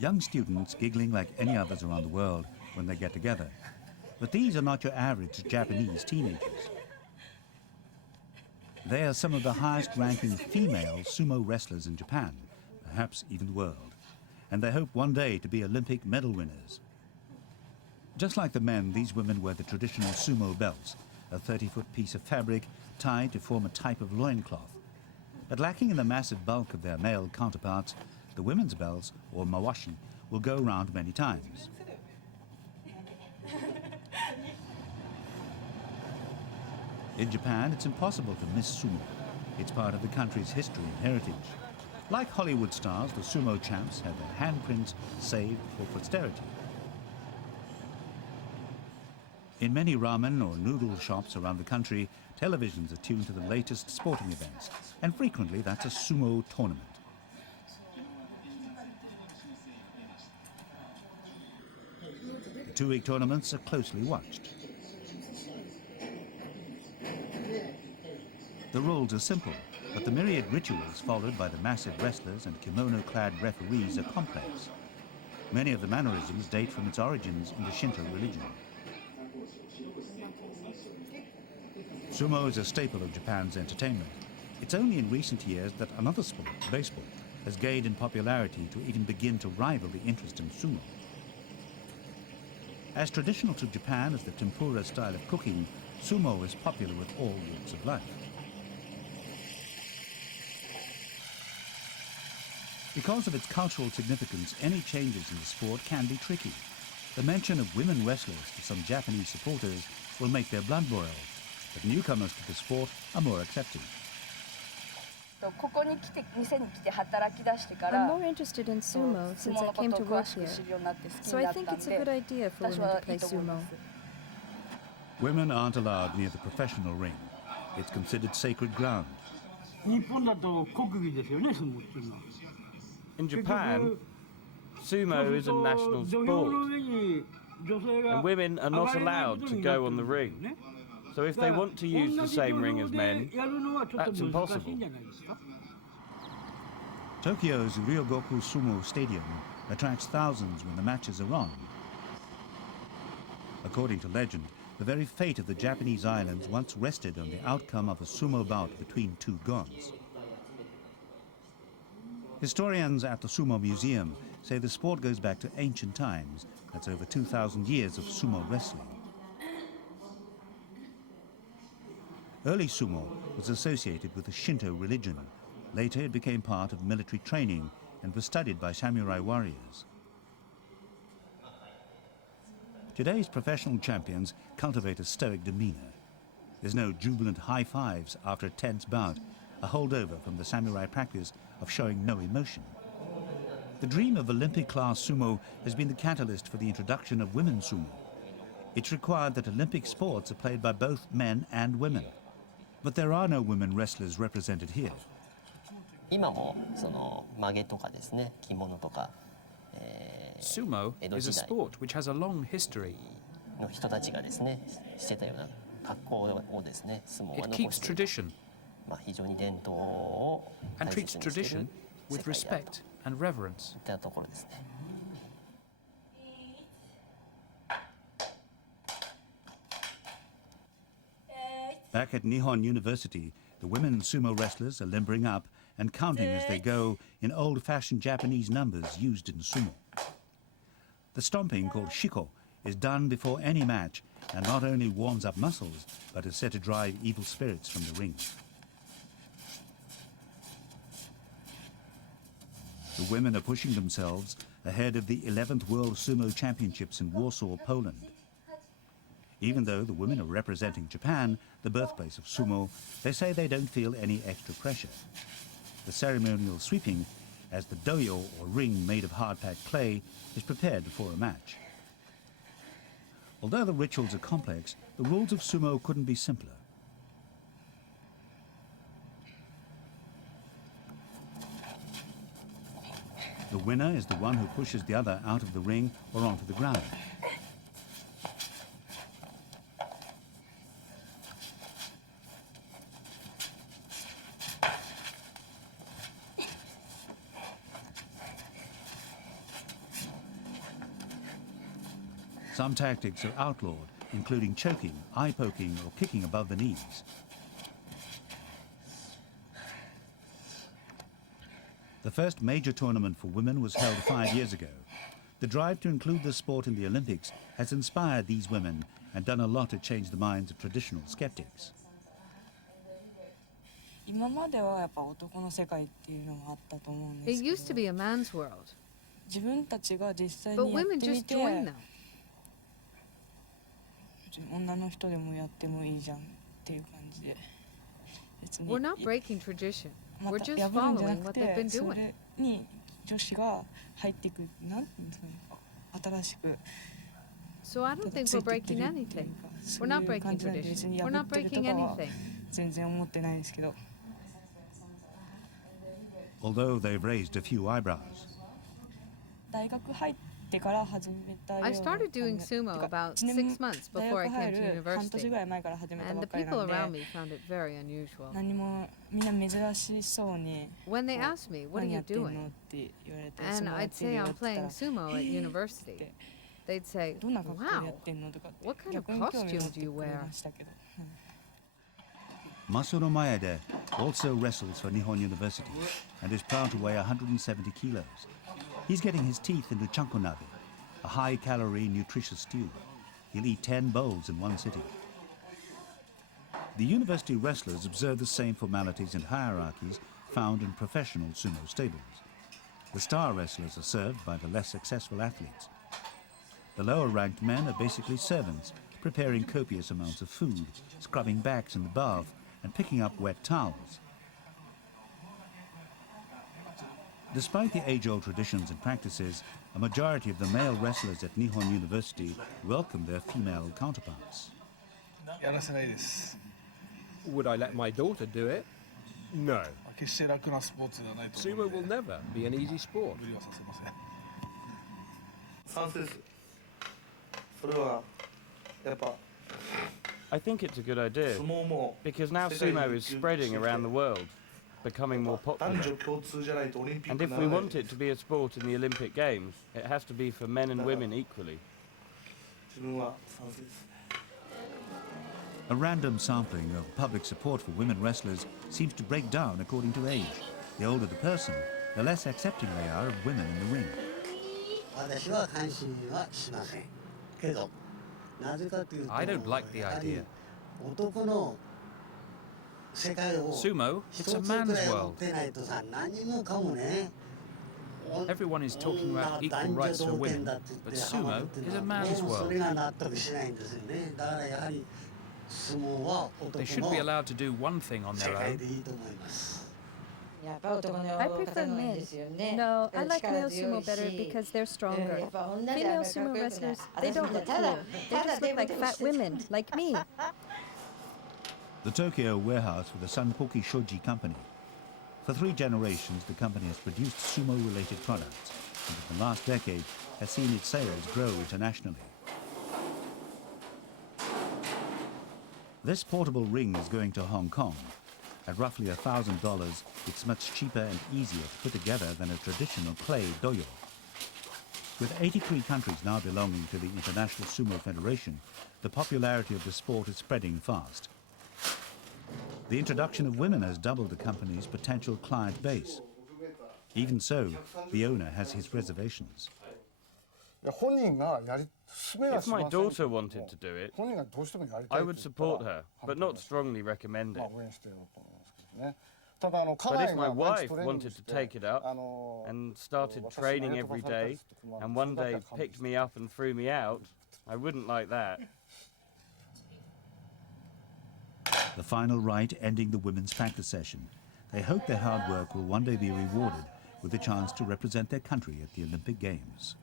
young students giggling like any others around the world when they get together. But these are not your average Japanese teenagers. They are some of the highest-ranking female sumo wrestlers in Japan, perhaps even the world, and they hope one day to be Olympic medal winners. Just like the men, these women wear the traditional sumo belts, a 30-foot piece of fabric tied to form a type of loincloth. But lacking in the massive bulk of their male counterparts, the women's belts, or mawashi, will go round many times. In Japan, it's impossible to miss sumo. It's part of the country's history and heritage. Like Hollywood stars, the sumo champs have their handprints saved for posterity. In many ramen or noodle shops around the country, televisions are tuned to the latest sporting events, and frequently that's a sumo tournament. The two-week tournaments are closely watched. The rules are simple, but the myriad rituals followed by the massive wrestlers and kimono-clad referees are complex. Many of the mannerisms date from its origins in the Shinto religion. Sumo is a staple of Japan's entertainment. It's only in recent years that another sport, baseball, has gained in popularity to even begin to rival the interest in sumo. As traditional to Japan as the tempura style of cooking, sumo is popular with all walks of life. Because of its cultural significance, any changes in the sport can be tricky. The mention of women wrestlers to some Japanese supporters will make their blood boil, but newcomers to the sport are more accepting. I'm more interested in sumo since I came to work here, so I think it's a good idea for women to play sumo. Women aren't allowed near the professional ring. It's considered sacred ground. In Japan, sumo is a national sport, and women are not allowed to go on the ring. So if they want to use the same ring as men, that's impossible. Tokyo's Ryogoku Sumo Stadium attracts thousands when the matches are on. According to legend, the very fate of the Japanese islands once rested on the outcome of a sumo bout between two gods. Historians at the Sumo Museum say the sport goes back to ancient times. That's over 2,000 years of sumo wrestling. Early sumo was associated with the Shinto religion. Later it became part of military training and was studied by samurai warriors. Today's professional champions cultivate a stoic demeanor. There's no jubilant high fives after a tense bout, a holdover from the samurai practice of showing no emotion. The dream of Olympic-class sumo has been the catalyst for the introduction of women's sumo. It's required that Olympic sports are played by both men and women. But there are no women wrestlers represented here. Sumo is a sport which has a long history. It keeps tradition and treats tradition with respect and reverence. Back at Nihon University, the women sumo wrestlers are limbering up and counting as they go in old-fashioned Japanese numbers used in sumo. The stomping, called shiko, is done before any match and not only warms up muscles, but is said to drive evil spirits from the ring. The women are pushing themselves ahead of the 11th World Sumo Championships in Warsaw, Poland. Even though the women are representing Japan, the birthplace of sumo, they say they don't feel any extra pressure. The ceremonial sweeping, as the doyo, or ring made of hard-packed clay, is prepared before a match. Although the rituals are complex, the rules of sumo couldn't be simpler. The winner is the one who pushes the other out of the ring or onto the ground. Some tactics are outlawed, including choking, eye poking, or kicking above the knees. The first major tournament for women was held 5 years ago. The drive to include the sport in the Olympics has inspired these women and done a lot to change the minds of traditional skeptics. It used to be a man's world, but women just join now. We're not breaking tradition. We're just following what they've been doing. So I don't think we're breaking anything. We're not breaking tradition. We're not breaking anything. Although they've raised a few eyebrows. I started doing sumo about 6 months before I came to university, and the people around me found it very unusual. When they asked me, "What are you doing?" and I'd say I'm playing sumo at university, they'd say, "Wow, what kind of costume do you wear?" Masura Maeda also wrestles for Nihon University and is proud to weigh 170 kilos. He's getting his teeth into chankonabe, a high-calorie, nutritious stew. He'll eat 10 bowls in one sitting. The university wrestlers observe the same formalities and hierarchies found in professional sumo stables. The star wrestlers are served by the less successful athletes. The lower-ranked men are basically servants, preparing copious amounts of food, scrubbing backs in the bath, and picking up wet towels. Despite the age-old traditions and practices, a majority of the male wrestlers at Nihon University welcome their female counterparts. Would I let my daughter do it? No. Sumo will never be an easy sport. I think it's a good idea, because now sumo is spreading around the world, becoming more popular. And if we want it to be a sport in the Olympic Games, it has to be for men and women equally. A random sampling of public support for women wrestlers seems to break down according to age. The older the person, the less accepting they are of women in the ring. I don't like the idea. Sumo, it's a man's world. Everyone is talking about equal rights for women, but sumo is a man's world. They should be allowed to do one thing on their own. I prefer men. No, I like male sumo better because they're stronger. Female sumo wrestlers, they don't look cool. They just look like fat women, like me. The Tokyo warehouse for the Sanpuku Shoji Company. For 3 generations, the company has produced sumo-related products, and in the last decade has seen its sales grow internationally. This portable ring is going to Hong Kong. At roughly $1,000, it's much cheaper and easier to put together than a traditional clay doyo. With 83 countries now belonging to the International Sumo Federation, the popularity of the sport is spreading fast. The introduction of women has doubled the company's potential client base. Even so, the owner has his reservations. If my daughter wanted to do it, I would support her, but not strongly recommend it. But if my wife wanted to take it up and started training every day, and one day picked me up and threw me out, I wouldn't like that. The final rite ending the women's practice session. They hope their hard work will one day be rewarded with a chance to represent their country at the Olympic Games.